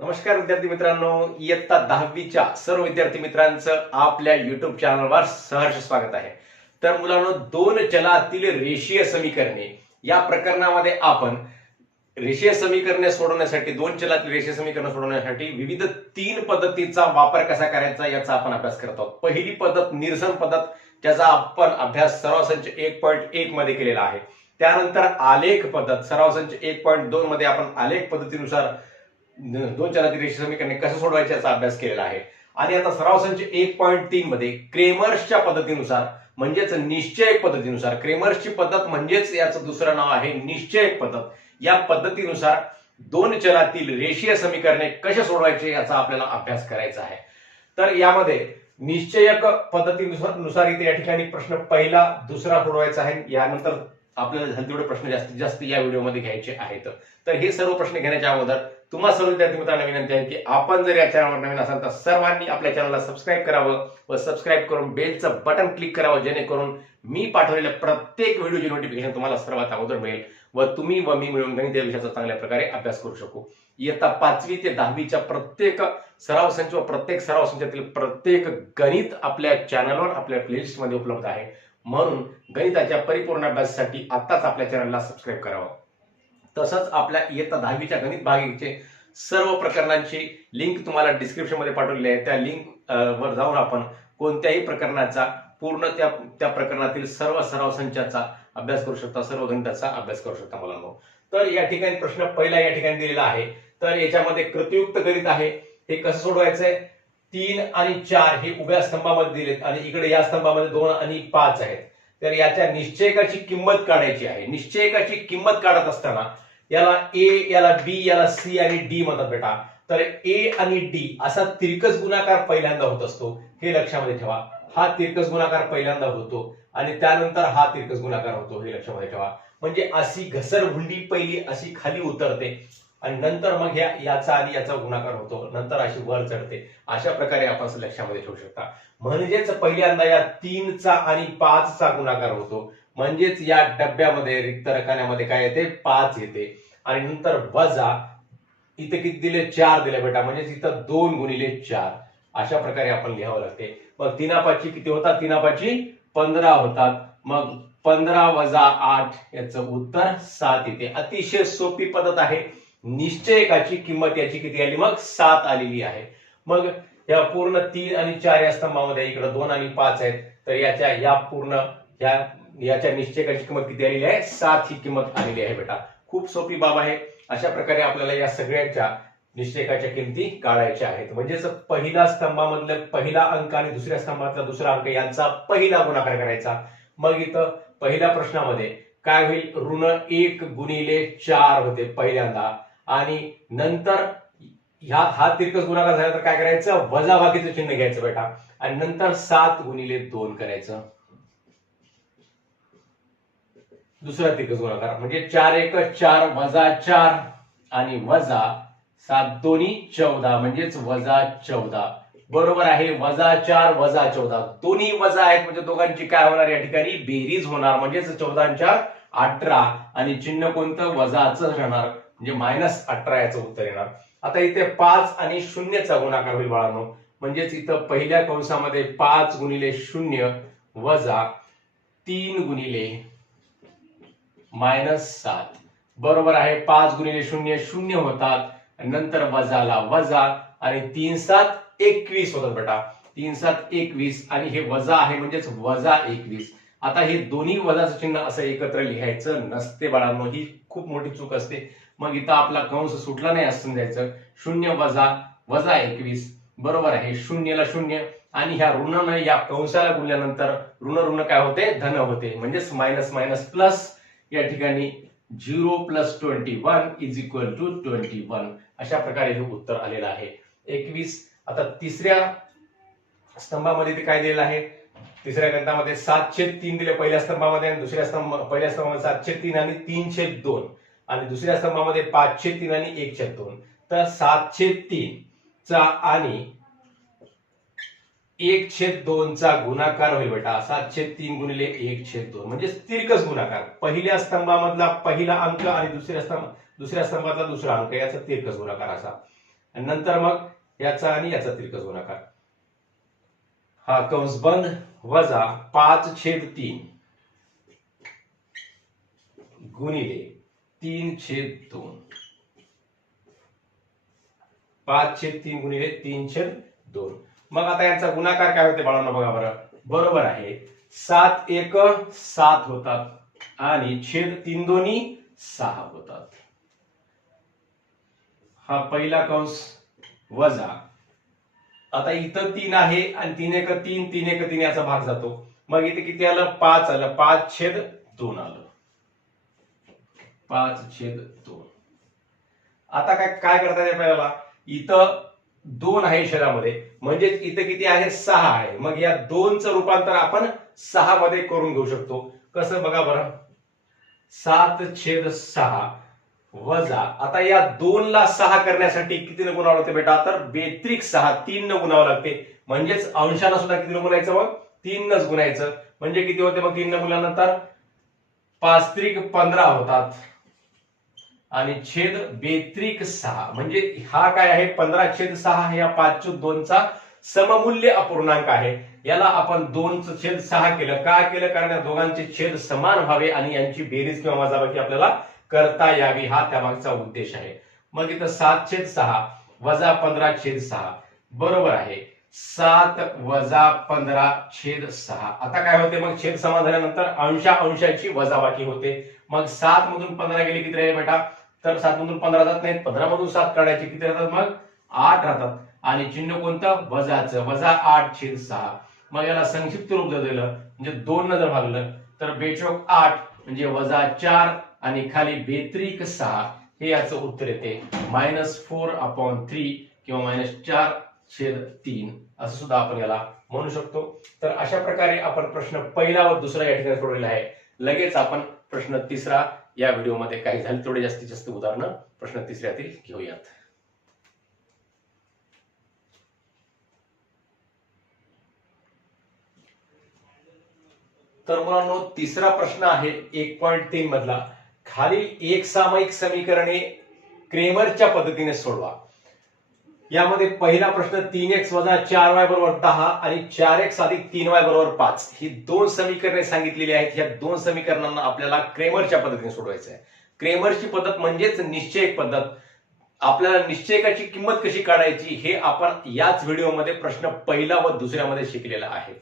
नमस्कार विद्यार्थी मित्रांनो इयत्ता दहावीच्या सर्व विद्यार्थी मित्रांचं आपल्या युट्यूब चॅनलवर सहर्ष स्वागत आहे. तर मुलांनो दोन चलातील रेषीय समीकरणे या प्रकरणामध्ये आपण रेषीय समीकरणे सोडवण्यासाठी दोन चलातील रेषीय समीकरणे सोडवण्यासाठी विविध तीन पद्धतीचा वापर कसा करायचा याचा आपण अभ्यास करत आहोत. पहिली पद्धत निरसन पद्धत ज्याचा आपण अभ्यास सर्वसंच एक पॉईंट एक मध्ये केलेला आहे. त्यानंतर आलेख पद्धत सर्वसंच एक पॉईंट दोन मध्ये आपण आलेख पद्धतीनुसार दोन चार रेषीय समीकरणे कसं सोडवायचे याचा अभ्यास केलेला आहे. आणि आता सराव संच एक पॉईंट तीन मध्ये क्रेमर्सच्या पद्धतीनुसार म्हणजेच निश्चयक पद्धतीनुसार क्रेमर्सची पद्धत म्हणजेच याचं दुसरं नाव आहे निश्चयक पद्धत. या पद्धतीनुसार दोन चलातील रेषीय समीकरणे कसे सोडवायचे याचा आपल्याला अभ्यास करायचा आहे. तर यामध्ये निश्चयक पद्धतीनुसार नुसार इथे या ठिकाणी प्रश्न पहिला दुसरा सोडवायचा आहे. यानंतर आपल्याला झाले तेवढे प्रश्न जास्तीत जास्त या व्हिडिओमध्ये घ्यायचे आहेत. तर हे सर्व प्रश्न घेण्याच्या अगोदर तुम्हा सर्व विद्यार्थी मित्रांना विनंती आहे की आपण जर या चॅनलवर नवीन असाल तर सर्वांनी आपल्या चॅनलला सबस्क्राईब करावं व सबस्क्राईब करून बेलचं बटन क्लिक करावं जेणेकरून मी पाठवलेल्या प्रत्येक व्हिडिओची नोटिफिकेशन तुम्हाला सर्वात अगोदर मिळेल व तुम्ही व मी मिळून गणित या विषयाचा चांगल्या प्रकारे अभ्यास करू शकू. इयत्ता पाचवी ते दहावीच्या प्रत्येक सराव संच व प्रत्येक सराव संचातील प्रत्येक गणित आपल्या चॅनलवर आपल्या प्लेलिस्टमध्ये उपलब्ध आहे. म्हणून गणिताच्या परिपूर्ण अभ्यासासाठी आत्ताच आपल्या चॅनलला सबस्क्राईब करावं. तसंच आपल्या इयत्ता दहावीच्या गणित भागीचे सर्व प्रकरणांची लिंक तुम्हाला डिस्क्रिप्शनमध्ये पाठवलेली आहे. त्या लिंक वर जाऊन आपण कोणत्याही प्रकरणाचा पूर्ण त्या त्या प्रकरणातील सर्व सराव संचाचा अभ्यास करू शकता सर्व गणिताचा अभ्यास करू शकता मुलांनो. तर या ठिकाणी प्रश्न पहिला या ठिकाणी दिलेला आहे. तर याच्यामध्ये कृतियुक्त गणित आहे. हे कसं सोडवायचंय? तीन आणि चार हे उभ्या स्तंभामध्ये दिलेत आणि इकडे या स्तंभामध्ये दोन आणि पाच आहेत. तर याच्या निश्चयकाची किंमत काढायची आहे. निश्चयकाची किंमत काढत असताना याला ए याला बी याला सी आणि डी म्हणतात बेटा. तर ए आणि डी असा तिरकस गुणाकार पहिल्यांदा होत असतो. हे लक्षामध्ये ठेवा. हा तिरकस गुणाकार पहिल्यांदा होतो आणि त्यानंतर हा तिरकस गुणाकार होतो. हे लक्षामध्ये ठेवा. म्हणजे अशी घसरगुंडी पहिली अशी खाली उतरते. आणि नंतर मग ह्या याचा आणि याचा गुणाकार होतो. नंतर अशी वर चढते. अशा प्रकारे आपण असं लक्षामध्ये ठेवू शकता. म्हणजेच पहिल्यांदा या तीनचा आणि पाचचा गुणाकार होतो. म्हणजेच या डब्यामध्ये रिक्त रकान्यामध्ये काय येते? पाच येते. आणि नंतर वजा इथे किती दिले? चार दिले बेटा. म्हणजेच इथं दोन गुणिले चार. अशा प्रकारे आपण लिहावं लागते. मग तिनापाची किती होतात? तिनापाची पंधरा होतात. मग पंधरा वजा आठ याचं उत्तर सात येते. अतिशय सोपी पद्धत आहे. निश्चयकाची किंमत याची किती आली? मग सात आलेली आहे. मग या पूर्ण तीन आणि चार या स्तंभामध्ये इकडे दोन आणि पाच आहेत. तर याच्या या पूर्ण या याच्या निश्चयकाची किंमत किती आलेली आहे? सात ही किंमत आलेली आहे बेटा. खूप सोपी बाब आहे. अशा प्रकारे आपल्याला या सगळ्यांच्या निश्चयकाच्या किमती काढायच्या आहेत. म्हणजेच पहिल्या स्तंभामधलं पहिला अंक आणि दुसऱ्या स्तंभातला दुसरा अंक यांचा पहिला गुणाकार करायचा. मग इथं पहिल्या प्रश्नामध्ये काय होईल? ऋण एक गुणिले चार होते पहिल्यांदा. आणि नंतर ह्या हा तिरकस गुणाकार झाला तर काय करायचं? वजाबाकीचं चिन्ह घ्यायचं बेटा. आणि नंतर सात गुणिले दोन करायचं. दुसरा तिरकस गुणाकार. म्हणजे चार एक चार वजा चार आणि वजा सात दोन्ही चौदा. म्हणजेच वजा चौदा. बरोबर आहे वजा चार वजा चौदा. दोन्ही वजा आहेत म्हणजे दोघांची काय होणार या ठिकाणी? बेरीज होणार. म्हणजेच चौदांच्या अठरा. आणि चिन्ह कोणतं? वजाच राहणार. म्हणजे मायनस अठरा याचं उत्तर येणार. आता इथे पाच आणि शून्यचा गुणाकार होईल बाळांनो. म्हणजेच इथं पहिल्या कंसामध्ये पाच गुणिले शून्य वजा तीन गुणिले मायनस सात. बरोबर आहे पाच गुणिले शून्य शून्य होतात. नंतर वजाला वजा आणि तीन सात एकवीस होतात बेटा. तीन सात एकवीस आणि हे वजा आहे म्हणजेच वजा एकवीस. आता हे दोन्ही वजाचं चिन्ह असं एकत्र लिहायचं नसते बाळांनो. ही खूप मोठी चूक असते. मग इथं आपला कंस सुटला नाही असं जायचं शून्य वजा वजा एकवीस. बरोबर आहे शून्यला शून्य. आणि ह्या ऋणनं या कंसाला गुणल्यानंतर ऋण ऋण काय होते? धन होते. म्हणजेच मायनस मायनस प्लस या ठिकाणी zero plus twenty one is equal to twenty one अशा प्रकारे हे उत्तर आलेलं आहे. एकवीस. आता तिसऱ्या स्तंभामध्ये ते काय दिलेलं आहे? तिसऱ्या ग्रंथामध्ये सातशे तीन दिले पहिल्या स्तंभामध्ये आणि दुसऱ्या स्तंभ पहिल्या स्तंभामध्ये सातशे तीन आणि तीनशे दोन. आणि दुसऱ्या स्तंभामध्ये पाचशे तीन आणि एकशे दोन. तर सातशे तीन चा आणि एक छेद दोनचा गुणाकार होईल बेटा. सातशे तीन गुणिले एक छेद दोन. म्हणजे तिरकस गुणाकार. पहिल्या स्तंभामधला पहिला अंक आणि दुसऱ्या स्तंभ दुसऱ्या स्तंभातला दुसरा अंक याचा तिरकस गुणाकार असा. आणि नंतर मग याचा आणि याचा तिरकस गुणाकार. हा कंस बंद वजा पाच छेद तीन गुणिले तीन छेद दोन. पाच छेद तीन गुणिले तीन छेद दोन. मग आता यांचा गुणाकार काय होते बाळांना बघा बरं. बरोबर आहे. सात एक सात होतात. आणि छेद तीन दोन्ही सहा होतात. हा पहिला कंस वजा. आता इथं तीन आहे आणि तीन एक तीन तीन एक तीन याचा भाग जातो. मग इथे किती आलं? पाच आलं. पाच छेद दोन आलं. पाच छेद दोन. आता काय काय करता येईल आपल्याला? इथं दोन आहे शहरामध्ये. म्हणजेच इथं किती आहे? सहा आहे. मग या दोनचं रूपांतर आपण सहा मध्ये करून घेऊ शकतो. कसं बघा बरं? सात छेद सहा वजा आता या दोनला सहा करण्यासाठी किती न गुणावं लागते बेटा? तर बेत्रिक सहा तीन न गुणावं लागते. म्हणजेच अंशाला सुद्धा किती न गुणायचं मग? तीनच गुणायचं. म्हणजे किती होते मग तीन न गुणल्यानंतर पाच त्रिक पंधरा होतात. आणि छेद बेत्रिक सहा. म्हणजे हा काय आहे? पंधरा छेद सहा हे या पाच दोनचा सममूल्य अपूर्णांक आहे. याला आपण दोनचं छेद सहा केलं. का केलं? कारण या दोघांचे छेद समान व्हावे आणि यांची बेरीज किंवा वजाबाकी आपल्याला करता यावी हा त्यामागचा उद्देश आहे. मग इथं सात छेद सहा वजा पंधरा छेद सहा. बरोबर आहे. सात वजा पंधरा छेद सहा. आता काय होते? मग छेद समान झाल्यानंतर अंशा अंशाची वजाबाकी होते. मग सात मधून पंधरा गेली किती राहिले बेटा? तर सात मधून पंधरा जात नाहीत पंधरा मधून सात काढायचे किती राहतात मग? आठ राहतात. आणि चिन्ह कोणतं? वजाचं. वजा आठ छेद सहा. मग याला संक्षिप्त रूप जर दिलं म्हणजे दोन न जर भागलं तर बेचोक आठ म्हणजे वजा चार आणि खाली बेत्रिक सहा. हे याचं उत्तर येते. मायनस फोर अपॉन थ्री किंवा मायनस चार छेद तीन. असं सुद्धा आपण याला म्हणू शकतो. तर अशा प्रकारे आपण प्रश्न पहिला व दुसरा या ठिकाणी सोडलेला आहे. लगेच आपण प्रश्न तिसरा या व्हिडिओमध्ये काही झाले तेवढे जास्तीत जास्त उदाहरणं प्रश्न तिसऱ्यातील घेऊयात. तर मुलांनो तिसरा प्रश्न आहे एक पॉईंट तीन मधला. खालील एक सामायिक समीकरणे क्रेमरच्या पद्धतीने सोडवा. यामध्ये पहिला प्रश्न तीन एक्स वजा चार वाय बरोबर दहा आणि चार एक्स अधिक तीन वाय बरोबर पाच. ही दोन समीकरणे सांगितलेली आहेत. या दोन समीकरणांना आपल्याला क्रेमरच्या पद्धतीने सोडवायचं आहे क्रेमरची पद्धत म्हणजेच निश्चयक पद्धत. आपल्याला निश्चयकाची किंमत कशी काढायची हे आपण याच व्हिडिओमध्ये प्रश्न पहिला व दुसऱ्यामध्ये शिकलेला आहे.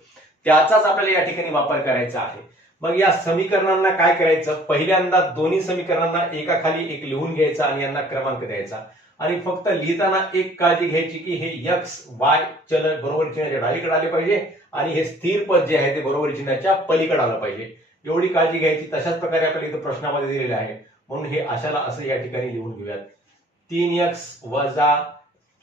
त्याचाच आपल्याला या ठिकाणी वापर करायचा आहे. मग या समीकरणांना काय करायचं? पहिल्यांदा दोन्ही समीकरणांना एकाखाली एक लिहून घ्यायचा आणि यांना क्रमांक द्यायचा. आणि फक्त लिहिताना एक काळजी घ्यायची की हे यक्स वाय चलन बरोबर चिन्हाच्या डावीकडे आले पाहिजे आणि हे स्थिर पद जे आहे ते बरोबर चिन्हाच्या पलीकडे आलं पाहिजे. एवढी काळजी घ्यायची तशाच प्रकारे आपल्याला इथं प्रश्नामध्ये दिलेले आहे. म्हणून हे अशाला असं या ठिकाणी लिहून घेऊयात. तीन एक्स वजा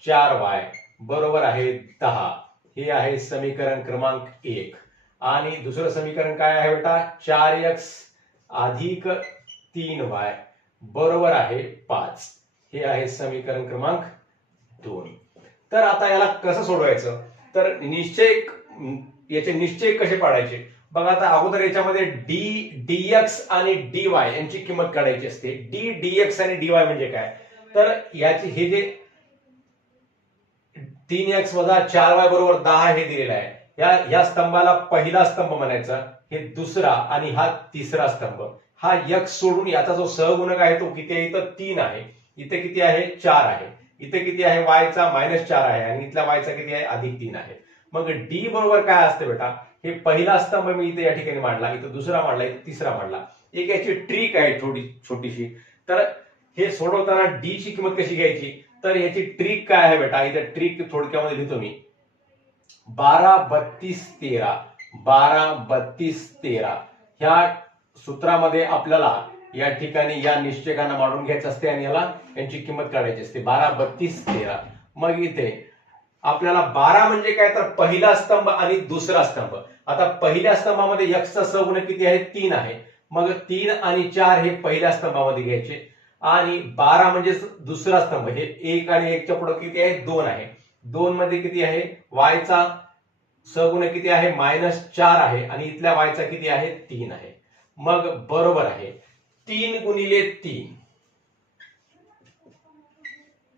चार वाय बरोबर आहे दहा. हे आहे समीकरण क्रमांक एक. आणि दुसरं समीकरण काय आहे बेटा? चार एक्स अधिक तीन वाय बरोबर आहे पाच. हे आहे समीकरण क्रमांक दोन. तर आता याला कसं सोडवायचं? तर निश्चय याचे निश्चय कसे पाडायचे? बघा आता अगोदर याच्यामध्ये डी डीएक्स आणि डी वाय यांची किंमत काढायची असते. डी डीएक्स आणि डी वाय म्हणजे काय? तर याचे हे जे तीन एक्स वजा चार वाय बरोबर दहा हे दिलेलं आहे. या या स्तंभाला पहिला स्तंभ म्हणायचा. हे दुसरा आणि हा तिसरा स्तंभ. हा यक्स सोडून याचा जो सहगुणक आहे तो किती आहे? तर तीन आहे. इथे किती आहे? चार आहे. इथे किती आहे? वायचा मायनस चार आहे आणि इथल्या वायचा किती आहे? अधिक तीन आहे. मग डी बरोबर काय असते बेटा? हे पहिला स्तंभ मी इथे या ठिकाणी मांडला इथं दुसरा मांडला इथं तिसरा मांडला. एक याची ट्रिक आहे थोडी छोटीशी. तर हे सोडवताना डी ची किंमत कशी घ्यायची? तर याची ट्रिक काय आहे बेटा? इथे ट्रिक थोडक्यामध्ये लिहितो मी. बारा बत्तीस तेरा. बारा बत्तीस तेरा. ह्या सूत्रामध्ये आपल्याला या ठिकाणी या निश्चयकांना मांडून घ्यायचं असते आणि याला यांची किंमत काढायची असते. बारा बत्तीस तेरा. मग इथे आपल्याला बारा म्हणजे काय? तर पहिला स्तंभ आणि दुसरा स्तंभ. आता पहिल्या स्तंभामध्ये यक्षचा सगुण किती आहे? तीन आहे. मग तीन आणि चार हे पहिल्या स्तंभामध्ये घ्यायचे. आणि बारा म्हणजे दुसरा स्तंभ. हे एक आणि एकच्या पुढे किती आहे? दोन आहे. दोन मध्ये किती आहे? वायचा सगुण किती आहे? मायनस चार आहे. आणि इथल्या वायचा किती आहे? तीन आहे. मग बरोबर आहे. तीन गुणिले तीन.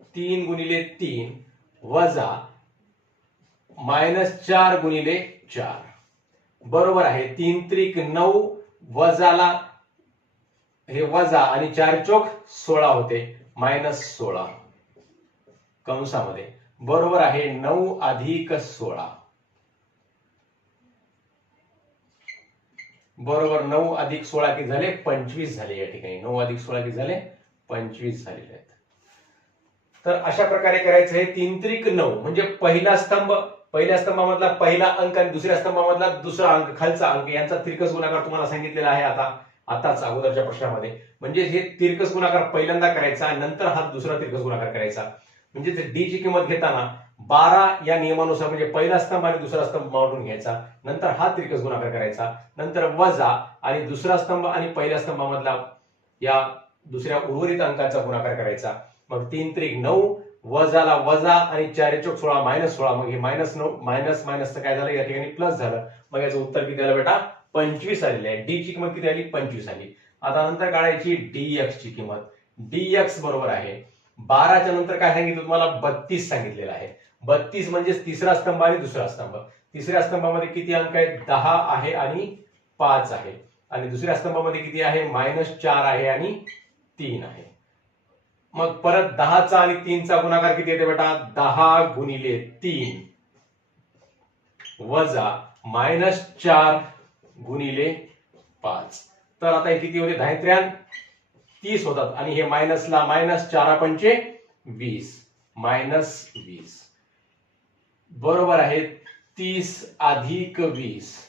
तीन गुणिले तीन वजा मायनस चार गुणिले चार. बरोबर आहे तीन त्रिक नऊ वजाला हे वजा आणि चार चोक सोळा होते मायनस सोळा. कंसामध्ये. बरोबर आहे नऊ अधिक सोळा. बरोबर नऊ अधिक सोळा किती झाले? पंचवीस झाले या ठिकाणी. नऊ अधिक सोळा किती झाले? पंचवीस झालेले आहेत. तर अशा प्रकारे करायचं हे तीन त्रिक नऊ. म्हणजे पहिला स्तंभ पहिल्या स्तंभामधला पहिला अंक आणि दुसऱ्या स्तंभामधला दुसरा अंक खालचा अंक. यांचा तिरकस गुणाकार तुम्हाला सांगितलेला आहे आता आताच अगोदरच्या प्रश्नामध्ये. म्हणजे हे तिरकस गुणाकार पहिल्यांदा करायचा नंतर हा दुसरा तिरकस गुणाकार करायचा. म्हणजे डी ची किंमत घेताना बारा या नियमानुसार म्हणजे पहिला स्तंभ आणि दुसरा स्तंभ मांडून घ्यायचा. नंतर हा त्रिकस गुणाकार करायचा. नंतर वजा आणि दुसरा स्तंभ आणि पहिल्या स्तंभामधला या दुसऱ्या उर्वरित अंकाचा गुणाकार करायचा. मग तीन त्रिक नऊ वजाला वजा आणि चार चौक सोळा मायनस सोळा. मग हे मायनस नऊ मायनस मायनस काय झालं? या ठिकाणी प्लस झालं. मग याचं उत्तर किती आलं बेटा? पंचवीस आलेली आहे. डी ची किंमत किती आली? पंचवीस आली. आता नंतर काढायची डी एक्स ची किंमत. डी एक्स बरोबर आहे. बाराच्या नंतर काय सांगितलं तुम्हाला? बत्तीस सांगितलेलं आहे. बत्तीस म्हणजे तिसरा स्तंभ आणि दुसरा स्तंभ. तिसऱ्या स्तंभामध्ये किती अंक आहेत? दहा आहे आणि पाच आहे. आणि दुसऱ्या स्तंभामध्ये किती आहे? मायनस चार आहे आणि तीन आहे. मग परत दहाचा आणि तीनचा गुणाकार किती येते बेटा? दहा गुणिले तीन. वजा मायनस चार गुणिले पाच. तर आता हे किती होते? दहात्र्यान तीस होतात. आणि हे मायनसला मायनस चारा पंचे वीस. मायनस वीस. बरोबर आहे तीस अधिक वीस.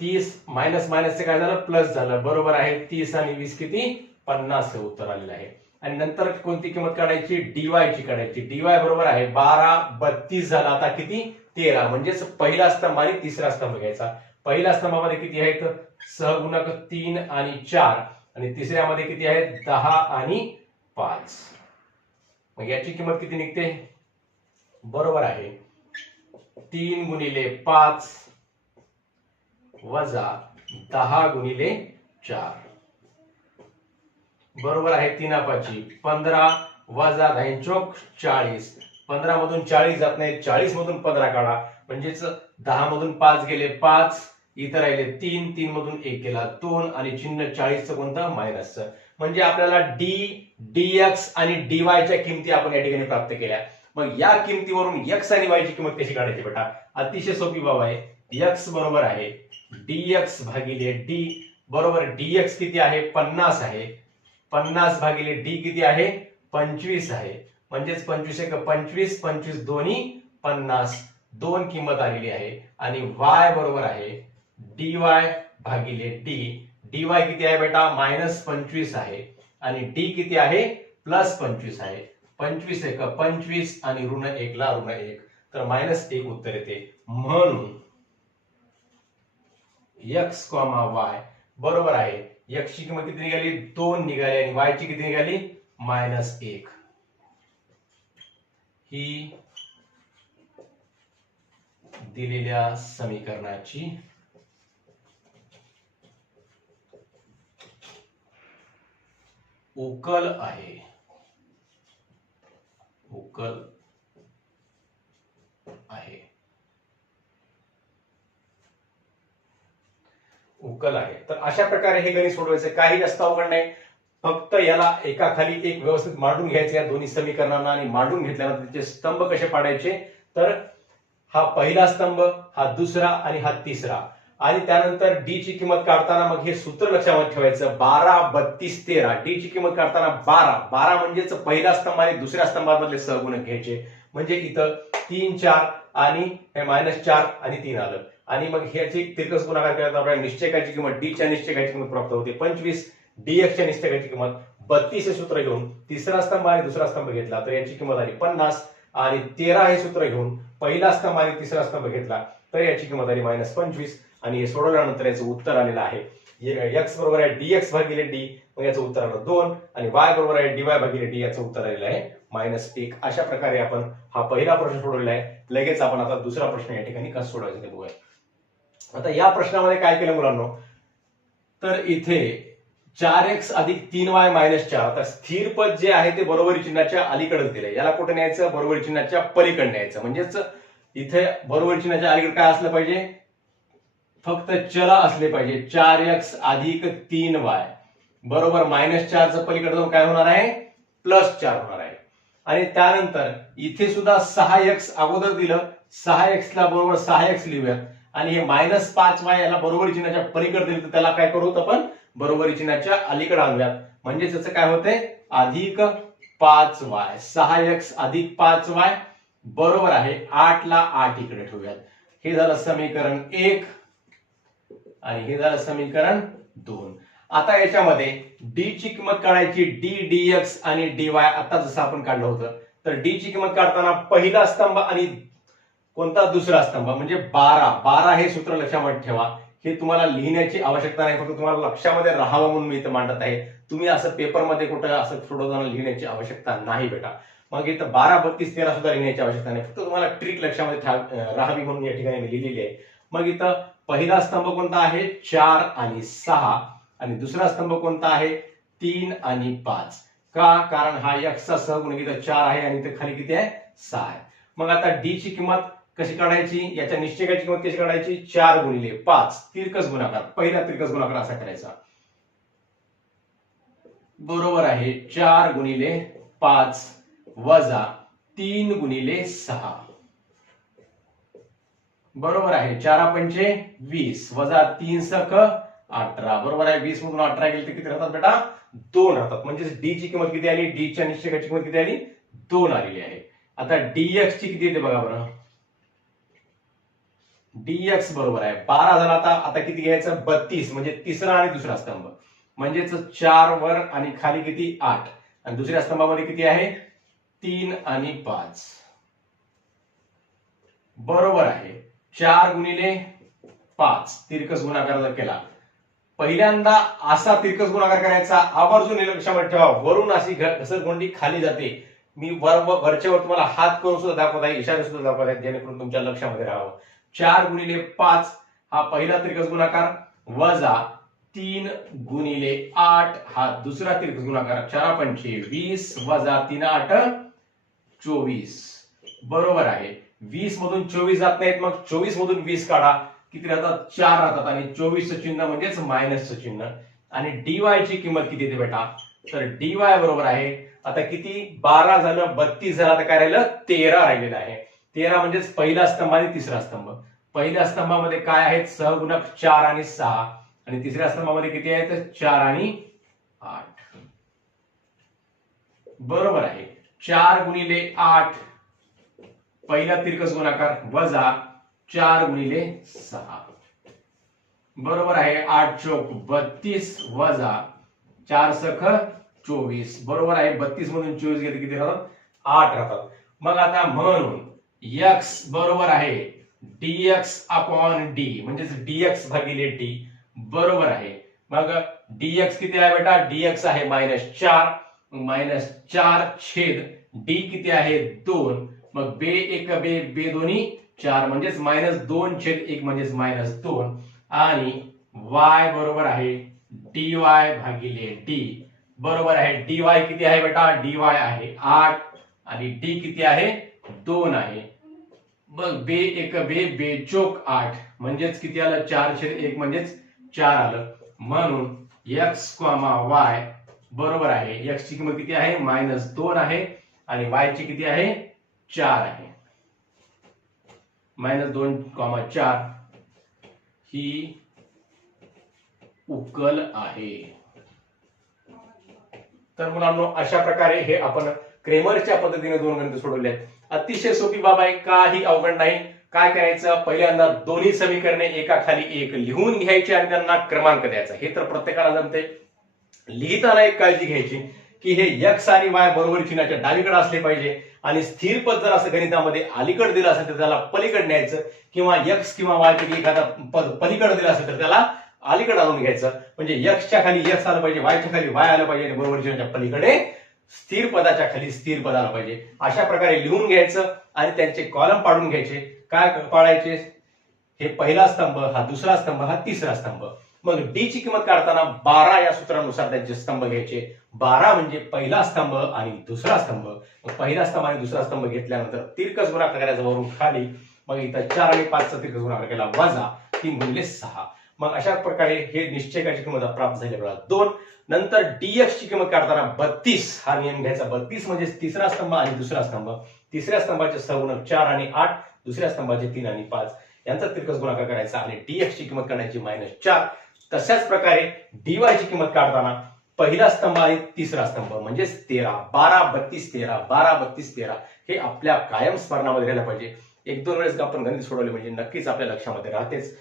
तीस मायनस मायनसचे काय झालं? प्लस झालं. बरोबर आहे तीस आणि वीस किती? पन्नास हे उत्तर आलेलं आहे. आणि नंतर कोणती किंमत काढायची? डीवाय ची काढायची. डीवाय बरोबर आहे बारा बत्तीस झाला. आता किती? तेरा. म्हणजेच पहिला स्तंभ आणि तिसरा स्तंभ घ्यायचा. पहिल्या स्तंभामध्ये किती आहेत? सहगुणक तीन आणि चार. आणि तिसऱ्यामध्ये किती आहेत? दहा आणि पाच. मग याची किंमत किती निघते? बरोबर आहे. तीन गुणिले पाच वजा दहा गुणिले चार. बरोबर आहे तीन पंधरा वजा दहा चौक चाळीस. पंधरा मधून चाळीस जात नाही. चाळीस मधून पंधरा काढा. म्हणजेच दहा मधून पाच गेले पाच इथं राहिले तीन तीन मधून एक गेला दोन आणि चिन्ह चाळीसचं कोणतं? मायनसचं. म्हणजे आपल्याला डी डी एक्स आणि डीवायच्या किमती आपण या ठिकाणी प्राप्त केल्या. मग या किमतीवरून एक्स आणि वायची किंमत कशी काढायची बेटा? अतिशय सोपी बाब आहे. एक्स बरोबर आहे. डीएक्स भागिले डी बरोबर डीएक्स किती आहे? पन्नास आहे. पन्नास भागिले डी किती आहे? पंचवीस आहे. म्हणजेच पंचवीस एक पंचवीस पंचवीस दोन्ही पन्नास. दोन किंमत आलेली आहे. आणि वाय बरोबर आहे. डी वाय भागिले डी डी वाय किती आहे बेटा? मायनस पंचवीस आहे. आणि डी किती आहे? प्लस पंचवीस आहे. पंचवीस एक पंचवीस आणि ऋण एक ला ऋण एक. तर मायनस एक उत्तर येते. म्हणून एक्स कॉमा वाय बरोबर आहे. एक्स ची किंमत किती निघाली? दोन निघाली आणि वाय ची किती निघाली? मायनस एक. ही दिलेल्या समीकरणाची उकल आहे. उकल आहे. उकल आहे. तर अशा प्रकारे हे गणित सोडवायचं. काही जास्त अवघड नाही. फक्त याला एका खाली एक व्यवस्थित मांडून घ्यायचं या दोन्ही समीकरणांना आणि मांडून घेतल्यानंतर त्याचे स्तंभ कसे पाडायचे? तर हा पहिला स्तंभ हा दुसरा आणि हा तिसरा. आणि त्यानंतर डी ची किंमत काढताना मग हे सूत्र लक्षात ठेवायचं. बारा बत्तीस तेरा. डी ची किंमत काढताना बारा. बारा म्हणजेच पहिला स्तंभ आणि दुसऱ्या स्तंभामधले सहगुणक घ्यायचे. म्हणजे इथं तीन चार आणि मायनस चार आणि तीन आलं. आणि मग ह्याची तिरकस गुणाकार केल्यानंतर आपल्याला निश्चयकाची किंमत डी च्या निश्चयकाची किंमत प्राप्त होते. पंचवीस डीएक्स च्या निश्चयकाची किंमत. बत्तीस हे सूत्र घेऊन तिसरा स्तंभ आणि दुसरा स्तंभ घेतला तर याची किंमत आली पन्नास. आणि तेरा हे सूत्र घेऊन पहिला स्तंभ आणि तिसरा स्तंभ घेतला तर याची किंमत आली मायनस पंचवीस. आणि हे सोडवल्यानंतर याचं उत्तर आलेलं आहे. एक्स बरोबर आहे डीएक्स भागिले डी मग याचं उत्तर आलं दोन. आणि वाय बरोबर आहे डीवाय भागिले डी याचं उत्तर आलेलं आहे मायनस एक. अशा प्रकारे आपण हा पहिला प्रश्न सोडवलेला आहे. लगेच आपण आता दुसरा प्रश्न या ठिकाणी कसं सोडवायचा ते बघूया. आता या प्रश्नामध्ये काय केलं मुलांना? तर इथे चार एक्स अधिक तीन वाय मायनस चार. आता स्थिर पद जे आहे ते बरोबरी चिन्हाच्या अलीकडेच दिलंय. याला कुठे न्यायचं? बरोबरी चिन्हाच्या पलीकडे न्यायचं. म्हणजेच इथे बरोबरी चिन्हाच्या अलीकडे काय असलं पाहिजे? फक्त चला असले पाहिजे. चार एक्स अधिक तीन वाय बरोबर मायनस चारचं पलीकडे जाऊन काय होणार आहे? प्लस चार होणार आहे. आणि त्यानंतर इथे सुद्धा सहा एक्स अगोदर दिलं. सहा एक्सला बरोबर सहा एक्स लिहूया आणि हे मायनस पाच वाय याला बरोबरी चिन्हाच्या पलीकडे दिलं तर त्याला काय करू? आपण बरोबरी चिन्हाच्या अलीकडे आणूयात. म्हणजे त्याचं काय होतंय अधिक पाच वाय सहा एक्स अधिक पाच वाय बरोबर आहे आठ ला आठ इकडे ठेवूयात. हे झालं समीकरण एक. आणि हे झालं समीकरण दोन. आता याच्यामध्ये डी ची किंमत काढायची डी डी एक्स आणि डी वाय आता जसं आपण काढलं होतं तर डी ची किंमत काढताना पहिला स्तंभ आणि कोणता दुसरा स्तंभ? म्हणजे बारा. बारा हे सूत्र लक्षामध्ये ठेवा. हे तुम्हाला लिहिण्याची आवश्यकता नाही फक्त तुम्हाला लक्षामध्ये राहावं म्हणून मी इथं मांडत आहे. तुम्ही असं पेपरमध्ये कुठं असं सोडवताना लिहिण्याची आवश्यकता नाही बेटा. मग इथं बारा बत्तीस तेरा सुद्धा लिहिण्याची आवश्यकता नाही. फक्त तुम्हाला ट्रिक लक्षामध्ये राहावी म्हणून या ठिकाणी मी लिहिलेली आहे. मग इथं पहिला स्तंभ कोणता आहे? चार आणि सहा. आणि दुसरा स्तंभ कोणता आहे? तीन आणि पाच. का? कारण हा एक्सचा सहगुणक चार आहे आणि इथं खाली किती आहे? सहा आहे. मग आता डी ची किंमत कशी काढायची? याच्या निश्चयकाची किंमत कशी काढायची? चार गुणिले पाच. तिरकस गुणाकार. पहिला तिरकस गुणाकार असा करायचा. बरोबर आहे. चार गुणिले पाच वजा तीन गुणिले सहा. बरोबर आहे. चारा पंचे वीस. वजा तीन सक अठरा. बरोबर आहे. वीस मधून अठरा गेले तर किती राहतात बेटा? दोन राहतात. म्हणजेच डी ची किंमत किती आली? डी च्या किंमत किती आली? दोन आलेली आहे. आता डीएक्स ची किती येते बघा बरं. डीएक्स बरोबर आहे. बारा झाला आता. आता किती घ्यायचं? बत्तीस. म्हणजे तिसरा आणि दुसरा स्तंभ. म्हणजेच चार वर आणि खाली किती? आठ. आणि दुसऱ्या स्तंभामध्ये किती आहे? तीन आणि पाच. बरोबर आहे. चार गुणिले पाच. तिरकस गुणाकार जर केला. पहिल्यांदा असा तिरकस गुणाकार करायचा. आवर्जून लक्षात लक्षामध्ये ठेवा. वरून अशी घसरगुंडी खाली जाते. मी वर वरच्यावर तुम्हाला हात करून सुद्धा दाखवत आहे इशारे सुद्धा दाखवत आहे जेणेकरून तुमच्या लक्षामध्ये राहावं. चार गुणिले पाच हा पहिला तिरकस गुणाकार. वजा तीन गुणिले आठ हा दुसरा तिरकस गुणाकार. चारा पंचे वीस वजा तीन आठ चोवीस. बरोबर आहे. वीस मधून चोवीस जात नाहीत मग चोवीस मधून वीस काढा. किती राहतात? चार राहतात. आणि चोवीसचं चिन्ह म्हणजेच मायनसचं चिन्ह. आणि डीवाय ची किंमत किती येते बेटा? तर डीवाय बरोबर आहे. आता किती? बारा झालं बत्तीस झालं. आता काय राहिलं? तेरा राहिलेलं आहे. तेरा म्हणजेच पहिला स्तंभ आणि तिसरा स्तंभ. पहिल्या स्तंभामध्ये काय आहेत? सहगुणक चार आणि सहा. आणि तिसऱ्या स्तंभामध्ये किती आहेत? चार आणि आठ. बरोबर आहे. चार गुणिले आठ. पहिला तिरकस गुणाकार वजा चार गुणिले सहा. बरोबर आहे आठ चौक बत्तीस वजा चार सख चोवीस. बरोबर आहे बत्तीस मधून चोवीस गेले किती राहतात? आठ राहतात. मग आता म्हणून एक्स बरोबर आहे डीएक्स अपॉन डी म्हणजेच डीएक्स भागिले डी बरोबर आहे. मग डीएक्स किती आहे बेटा? डीएक्स आहे मायनस चार. मायनस चार छेद डी किती आहे? दोन. मग बे एक बे बे दोन्ही चार म्हणजेच मायनस दोन छेद एक म्हणजेच मायनस दोन. आणि वाय बरोबर आहे डी वाय भागिले डी बरोबर आहे डी वाय किती आहे बेटा? डी वाय आहे आठ. आणि डी किती आहे? दोन आहे. मग बे एक बे बे चोक आठ. म्हणजेच किती आलं? चार छेद एक म्हणजेच चार आलं. म्हणून एक्स क्वामा वाय बरोबर आहे. एक्सची किंमत किती आहे? मायनस दोन आहे. आणि वायची किती आहे? चार आहे. मायनस दोन कॉमा चार ही उकल आहे. तर मुलांनो अशा प्रकारे हे आपण क्रेमरच्या पद्धतीने दोन गणित सोडवले आहेत. अतिशय सोपी बाब आहे काही अवघड नाही. काय करायचं? पहिल्यांदा दोन्ही समीकरणे एका खाली एक लिहून घ्यायची आणि त्यांना क्रमांक द्यायचा. हे तर प्रत्येकाला जमते लिहिताना एक काळजी घ्यायची. की हे यक्स आणि वाय बरोबर चिन्हाच्या डावीकडे असले पाहिजे. आणि स्थिर पद जर असं गणितामध्ये अलीकडे दिलं असेल तर त्याला पलीकडे न्यायचं. किंवा यक्स किंवा वाय पैकी एखादा पद पलीकडे दिलं असेल तर त्याला अलीकडे आणून घ्यायचं. म्हणजे यक्सच्या खाली यक्स आलं पाहिजे वायच्या खाली वाय आलं पाहिजे आणि बरोबर चिन्हाच्या पलीकडे स्थिर पदाच्या खाली स्थिर पद आलं पाहिजे. अशा प्रकारे लिहून घ्यायचं आणि त्यांचे कॉलम पाडून घ्यायचे. काय पाळायचे हे पहिला स्तंभ हा दुसरा स्तंभ हा तिसरा स्तंभ. मग डी ची किंमत काढताना बारा या सूत्रानुसार त्यांचे स्तंभ घ्यायचे. बारा म्हणजे पहिला स्तंभ आणि दुसरा स्तंभ. मग पहिला स्तंभ आणि दुसरा स्तंभ घेतल्यानंतर तिरकस गुणाकार करायचा वरून खाली. मग इथं चार आणि पाचचा तिरकस गुणाकार केला वजा तीन गुणिले सहा. मग अशा प्रकारे हे निश्चयकाची किंमत प्राप्त झाली बघा. दोन. नंतर डीएक्स ची किंमत काढताना बत्तीस हा नियम घ्यायचा. बत्तीस म्हणजे तिसरा स्तंभ आणि दुसरा स्तंभ. तिसऱ्या स्तंभाचे सहगुणक चार आणि आठ दुसऱ्या स्तंभाचे तीन आणि पाच. यांचा तिरकस गुणाकार करायचा आणि डीएक्स ची किंमत काढायची मायनस चार. तशाच प्रकारे डीवाय ची किंमत काढताना पहिला स्तंभ आणि तिसरा स्तंभ म्हणजेच तेरा. बारा बत्तीस तेरा. बारा बत्तीस तेरा हे आपल्या कायम स्मरणामध्ये राहिलं पाहिजे. एक दोन वेळेस आपण गणित सोडवले म्हणजे नक्कीच आपल्या लक्षामध्ये राहतेच.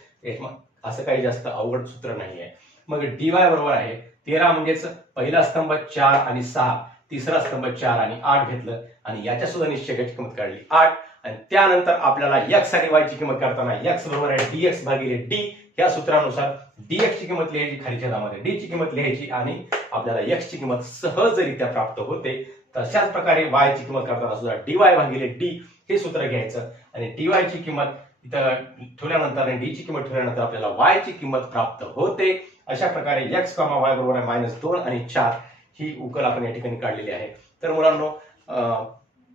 असं काही जास्त अवघड सूत्र नाही आहे मग डीवाय बरोबर आहे. तेरा म्हणजेच पहिला स्तंभ चार आणि सहा. तिसरा स्तंभ चार आणि आठ घेतलं आणि याच्या सुद्धा निश्चयाची किंमत काढली. आठ. आणि त्यानंतर आपल्याला एक्स आणि वाय ची किंमत काढताना एक्स बरोबर आहे डीएक्स भागिले डी या सूत्रानुसार डीएक्स ची किंमत लिहायची खाली छेदामध्ये डी ची किंमत लिहायची आणि आपल्याला एक्स ची किंमत सहजरित्या प्राप्त होते तशाच प्रकारे वाय ची किंमत करताना सुद्धा डीवाय भागिले डी हे सूत्र घ्यायचं. आणि डीवाय ची किंमत इथं ठेवल्यानंतर आणि डी ची किंमत ठेवल्यानंतर आपल्याला वाय ची किंमत प्राप्त होते. अशा प्रकारे एक्स कॉमा वाय बरोबर आहे मायनस दोन आणि चार ही उकल आपण या ठिकाणी काढलेली आहे. तर मुलांनो अं,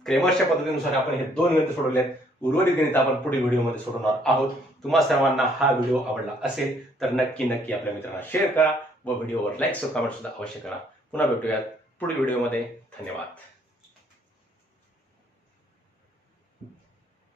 पद्धतीनुसार आपण हे दोन गणित सोडवले आहेत उर्वरित गणित आपण पुढील व्हिडिओमध्ये सोडवणार आहोत. तुम्हा सर्वांना हा व्हिडिओ आवडला असेल तर नक्की नक्की आपल्या मित्रांना शेअर करा व व्हिडिओवर लाईक कमेंट सुद्धा अवश्य करा. पुन्हा भेटूयात पुढील व्हिडिओमध्ये धन्यवाद.